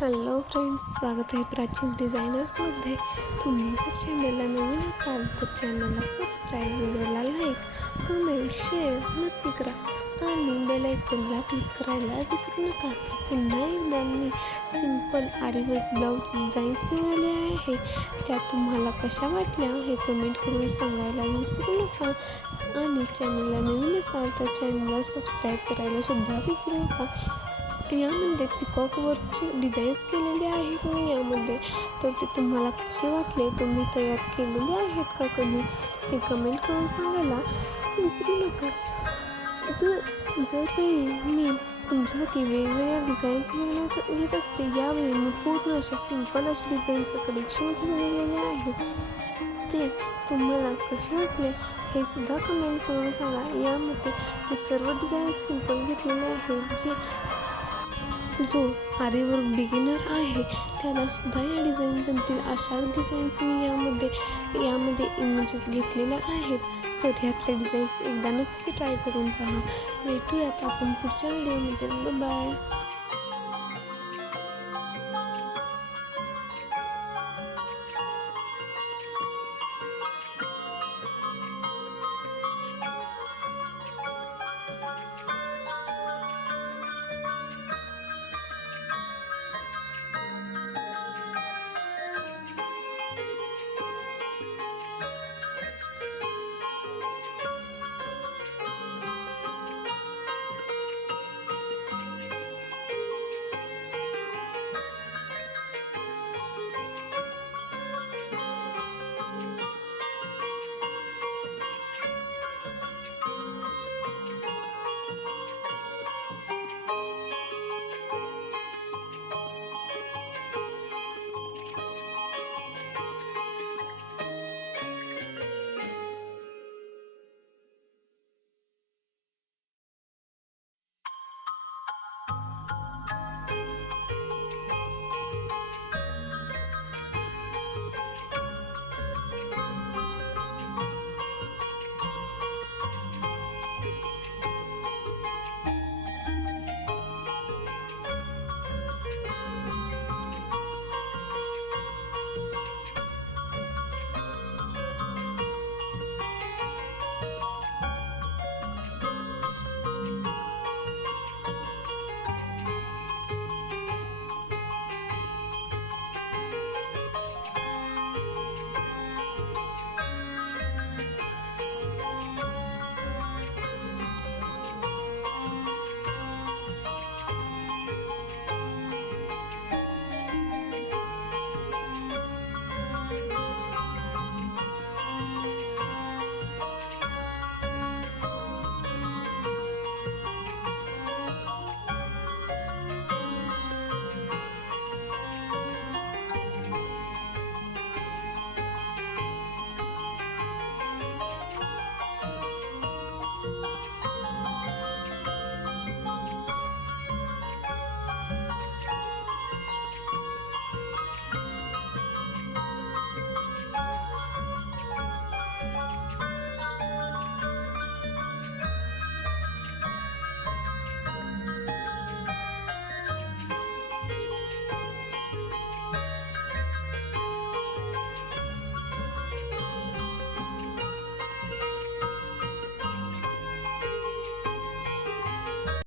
Hello friends, स्वागत आहे प्राचीन डिझायनर्समध्ये. तुम्ही जर चॅनलला नवीन असाल तर चॅनलला सबस्क्राईब, व्हिडिओला लाईक, कमेंट, शेअर नक्की करा आणि बेल आयकॉनला क्लिक करायला विसरू नका. तर पुन्हा एकदा मी सिंपल आरीवर्क ब्लाऊज डिझाईन्स घेऊन आले आहे. त्या तुम्हाला कशा वाटल्या हे कमेंट करून सांगायला विसरू नका. आणि चॅनलला नवीन असाल तर चॅनलला सबस्क्राईब करायला सुद्धा विसरू नका. यामध्ये पिकॉक वर्कचे डिझाईन्स केलेले आहेत मी यामध्ये. तर ते तुम्हाला कसे वाटले, तुम्ही तयार केलेले आहेत का कधी, हे कमेंट करून सांगायला विसरू नका. जरवेळी मी तुमच्यासाठी वेगवेगळ्या डिझाईन्स घेऊन येत असते, यावेळी मी पूर्ण अशा सिंपल अशा डिझाईनचं कलेक्शन घेऊन आलेले आहे. ते तुम्हाला कसे वाटले हे सुद्धा कमेंट करून सांगा. यामध्ये मी सर्व डिझाईन सिंपल घेतलेले आहेत. जो आरीवर्क बिगिनर आहे त्याला सुद्धा या डिझाईन जमतील अशाच डिझाईन्स मी यामध्ये इमेजेस घेतलेल्या आहेत. तर ह्यातले डिझाईन्स एकदा नक्की ट्राय करून पहा. भेटूयात आपण पुढच्या व्हिडिओमध्ये. बाय.